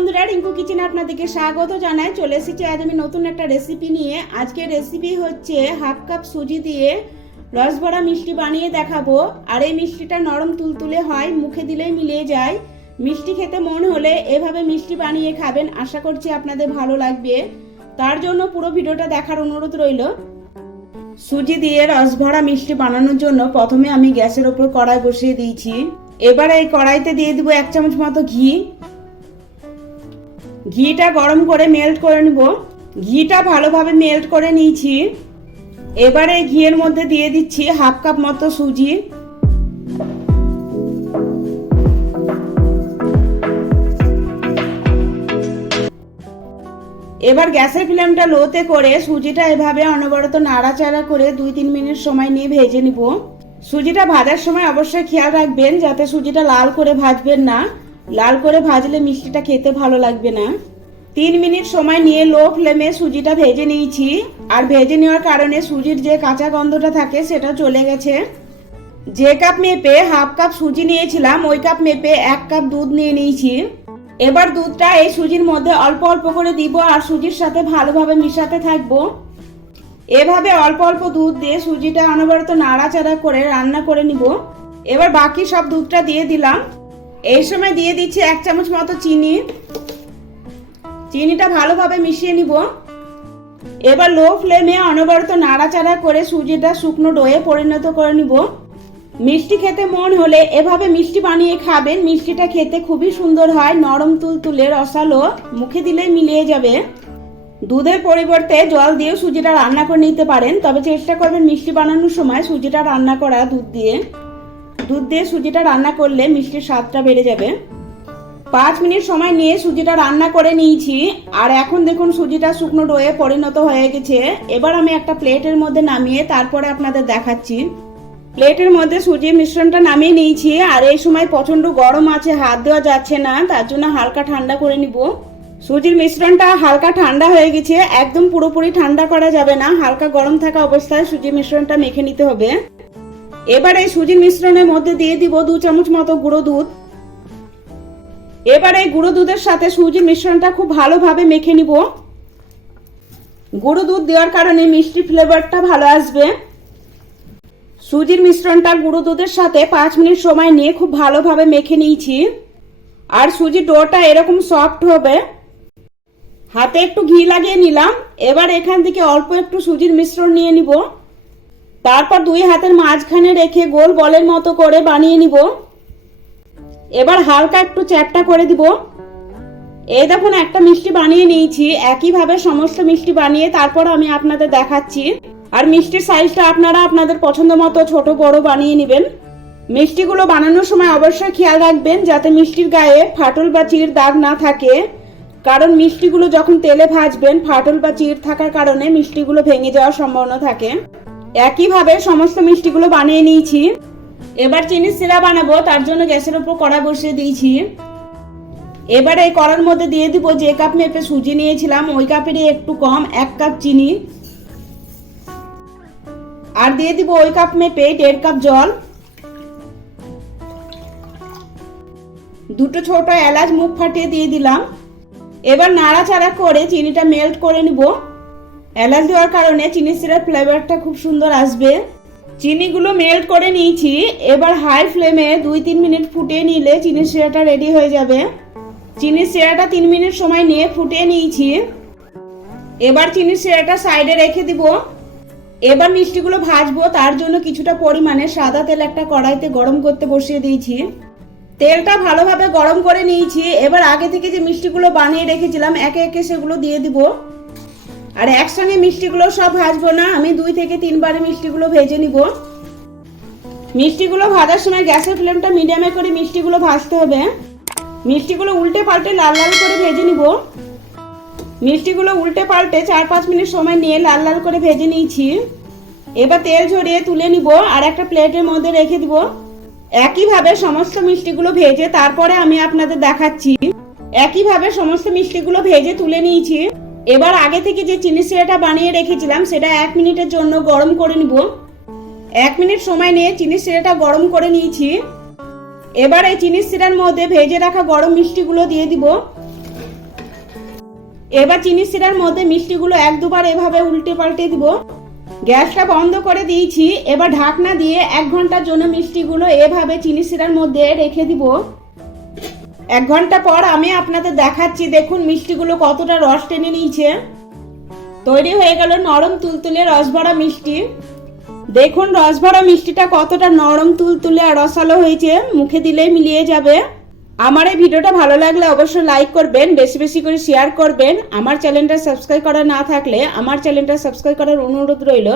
বন্ধুরা, রিঙ্কু কিচেনে আপনাদেরকে স্বাগত জানাই। চলে এসেছি আজ আমি নতুন একটা রেসিপি নিয়ে। আজকের রেসিপি হচ্ছে হাফ কাপ সুজি দিয়ে রসভরা মিষ্টি বানিয়ে দেখাবো। আর এই মিষ্টিটা নরম তুলতুলে হয়, মুখে দিলেই মিলিয়ে যায়। মিষ্টি খেতে মন হলে এভাবে মিষ্টি বানিয়ে খাবেন, আশা করছি আপনাদের ভালো লাগবে। তার জন্য পুরো ভিডিওটা দেখার অনুরোধ রইল। সুজি দিয়ে রসভরা মিষ্টি বানানোর জন্য প্রথমে আমি গ্যাসের ওপর কড়াই বসিয়ে দিয়েছি। এবার এই কড়াইতে দিয়ে দিব 1 চামচ মতো ঘি। ঘিটা গরম করে মেল্ট করে নিব। ঘিটা ভালোভাবে মেল্ট করে নিয়েছি। এবারে ঘিয়ের মধ্যে দিয়ে দিচ্ছি হাফ কাপ মতো সুজি। এবার গ্যাসের ফ্লেমটা লোতে করে সুজিটা এভাবে অনবরত নাড়াচাড়া করে 2-3 মিনিট সময় নিয়ে ভেজে নিব। সুজিটা ভাজার সময় অবশ্যই খেয়াল রাখবেন যাতে সুজিটা লাল করে ভাজবেন না। লাল করে ভাজলে মিষ্টিটা খেতে ভালো লাগবে না। 3 মিনিট সময় নিয়ে লো ফ্লেমে সুজিটা ভেজে নিয়েছি। আর ভেজে নেওয়ার কারণে সুজির যে কাঁচা গন্ধটা থাকে সেটা চলে গেছে। যে কাপ মেপে হাফ কাপ সুজি নিয়েছিলাম ওই কাপ মেপে 1 কাপ দুধ নিয়ে নিয়েছি। এবার দুধটা এই সুজির মধ্যে অল্প অল্প করে দিব আর সুজির সাথে ভালোভাবে মিশাতে থাকবো। এভাবে অল্প অল্প দুধ দিয়ে সুজিটা অনবরত নাড়াচাড়া করে রান্না করে নিব। এবার বাকি সব দুধটা দিয়ে দিলাম। এই সময় দিয়ে দিচ্ছি 1 চামচ মতো চিনি। চিনিটা ভালোভাবে মিশিয়ে নিব। এবার লো ফ্লেমে অনবরত নাড়াচাড়া করে সুজিটা শুকনো ডোয়ে পরিণত করে নিব। মিষ্টি খেতে মন হলে এভাবে মিষ্টি বানিয়ে খাবেন। মিষ্টিটা খেতে খুবই সুন্দর হয়, নরম তুলতুলে রসালো, মুখে দিলে মিলিয়ে যাবে। দুধের পরিবর্তে জল দিয়েও সুজিটা রান্না করে নিতে পারেন, তবে চেষ্টা করবেন মিষ্টি বানানোর সময় সুজিটা রান্না করা দুধ দিয়ে সুজিটা রান্না করলে মিষ্টির স্বাদটা বেড়ে যাবে। 5 মিনিট সময় নিয়ে সুজিটা রান্না করে নিয়েছি। আর এখন দেখুন সুজিটা শুকনো ডোয়ে পরিণত হয়ে গেছে। এবার আমি একটা প্লেটের মধ্যে নামিয়ে তারপরে আপনাদের দেখাচ্ছি। প্লেটের মধ্যে সুজির মিশ্রণটা নামিয়ে নিয়েছি। আর এই সময় প্রচন্ড গরম আছে, হাত দেওয়া যাচ্ছে না, তার জন্য হালকা ঠান্ডা করে নিব। সুজির মিশ্রণটা হালকা ঠান্ডা হয়ে গেছে, একদম পুরোপুরি ঠান্ডা করা যাবে না, হালকা গরম থাকা অবস্থায় সুজির মিশ্রণটা মেখে নিতে হবে। এবার এই সুজির মিশ্রণের মধ্যে দিয়ে দিব 2 চামচ মতো গুঁড়ো দুধ। এবার এই গুঁড়ো দুধের সাথে সুজির মিশ্রণটা খুব ভালোভাবে মেখে নিব। গুঁড়ো দুধ দেওয়ার কারণে মিষ্টি ফ্লেভারটা ভালো আসবে। সুজির মিশ্রণটা গুঁড়ো দুধের সাথে 5 মিনিট সময় নিয়ে খুব ভালোভাবে মেখে নিয়েছি। আর সুজির ডোটা এরকম সফট হবে। হাতে একটু ঘি লাগিয়ে নিলাম। এবার এখান থেকে অল্প একটু সুজির মিশ্রণ নিয়ে নিব। তারপর 2 হাতের মাঝখানে রেখে গোল বলের মতো করে বানিয়ে নিব। এবার হালকা একটু চ্যাপটা করে দিব। এই দেখুন একটা মিষ্টি বানিয়ে নিয়েছি। একইভাবে সমস্ত মিষ্টি বানিয়ে তারপর আমি আপনাদের দেখাচ্ছি। আর মিষ্টির সাইজটা আপনারা আপনাদের পছন্দ মতো ছোট বড় বানিয়ে নেবেন। মিষ্টিগুলো বানানোর সময় অবশ্যই খেয়াল রাখবেন যাতে মিষ্টির গায়ে ফাটল বা চির দাগ না থাকে, কারণ মিষ্টিগুলো যখন তেলে ভাজবেন ফাটল বা চির থাকার কারণে মিষ্টিগুলো ভেঙে যাওয়ার সম্ভাবনা থাকে। একইভাবে সমস্ত মিষ্টিগুলো বানিয়ে নিয়েছি। এবার চিনির শিরা বানাবো, তার জন্য গ্যাসের উপর কড়া বসিয়ে দিয়েছি। এবার এই কড়ার মধ্যে দিয়ে দিব যে কাপ মেপে সুজি নিয়েছিলাম ওই কাপেরই একটু কম 1 কাপ চিনি। আর দিয়ে দিব ওই কাপ মেপে 1.5 কাপ জল। 2 ছোট এলাচ মুখ ফাটিয়ে দিয়ে দিলাম। এবার নাড়াচাড়া করে চিনিটা মেল্ট করে নিব। এলাচ দেওয়ার কারণে চিনি শিরার ফ্লেভারটা খুব সুন্দর আসবে। চিনিগুলো মেল্ট করে নিয়েছি। এবার হাই ফ্লেমে 2-3 মিনিট ফুটিয়ে নিলে চিনি শিরাটা রেডি হয়ে যাবে। চিনি শিরাটা 3 মিনিট সময় নিয়ে ফুটিয়ে নিয়েছি। এবার চিনি শিরাটা সাইডে রেখে দিব। এবার মিষ্টিগুলো ভাজবো, তার জন্য কিছুটা পরিমাণে সাদা তেল একটা কড়াইতে গরম করতে বসিয়ে দিয়েছি। তেলটা ভালোভাবে গরম করে নিয়েছি। এবার আগে থেকে যে মিষ্টিগুলো বানিয়ে রেখেছিলাম একে একে সেগুলো দিয়ে দিব। আর একসঙ্গে মিষ্টিগুলো সব ভাজবো না, আমি 2 থেকে 3 বারে মিষ্টিগুলো ভেজে নিব। মিষ্টিগুলো ভাজার সময় গ্যাসের ফ্লেমটা মিডিয়ামে করে মিষ্টিগুলো ভাজতে হবে। মিষ্টিগুলো উল্টে পাল্টে লাল লাল করে ভেজে নিব। মিষ্টিগুলো উল্টে পাল্টে 4-5 মিনিট সময় নিয়ে লাল লাল করে ভেজে নিয়েছি। এবার তেল ঝরিয়ে তুলে নিব আর একটা প্লেটের মধ্যে রেখে দিব। একইভাবে সমস্ত মিষ্টিগুলো ভেজে তারপরে আমি আপনাদের দেখাচ্ছি। একইভাবে সমস্ত মিষ্টিগুলো ভেজে তুলে নিয়েছি। এবার আগে থেকে যে চিনি শিরাটা বানিয়ে রেখেছিলাম সেটা 1 মিনিটের জন্য গরম করে নিব। 1 মিনিট সময় নিয়ে চিনি শিরাটা গরম করে নিয়েছি। এবার এই চিনি শিরার মধ্যে ভেজে রাখা গরম মিষ্টিগুলো দিয়ে দিব। এবার চিনি শিরার মধ্যে মিষ্টিগুলো এক দুবার এভাবে উল্টে পাল্টে দিব। গ্যাসটা বন্ধ করে দিয়েছি। এবার ঢাকনা দিয়ে 1 ঘন্টার জন্য মিষ্টিগুলো এভাবে চিনি শিরার মধ্যে রেখে দিব। 1 ঘন্টা পর আমি আপনাদের দেখাচ্ছি, দেখুন মিষ্টিগুলো কতটা রস টেনে নিয়েছে। তৈরি হয়ে গেল নরম তুলতুলে রসভরা মিষ্টি। দেখুন রসভরা মিষ্টিটা কতটা নরম তুলতুলে আর রসালো হয়েছে, মুখে দিলেই মিলিয়ে যাবে। আমার এই ভিডিওটা ভালো লাগলে অবশ্যই লাইক করবেন, বেশি বেশি করে শেয়ার করবেন। আমার চ্যানেলটা সাবস্ক্রাইব করা না থাকলে আমার চ্যানেলটা সাবস্ক্রাইব করার অনুরোধ রইল।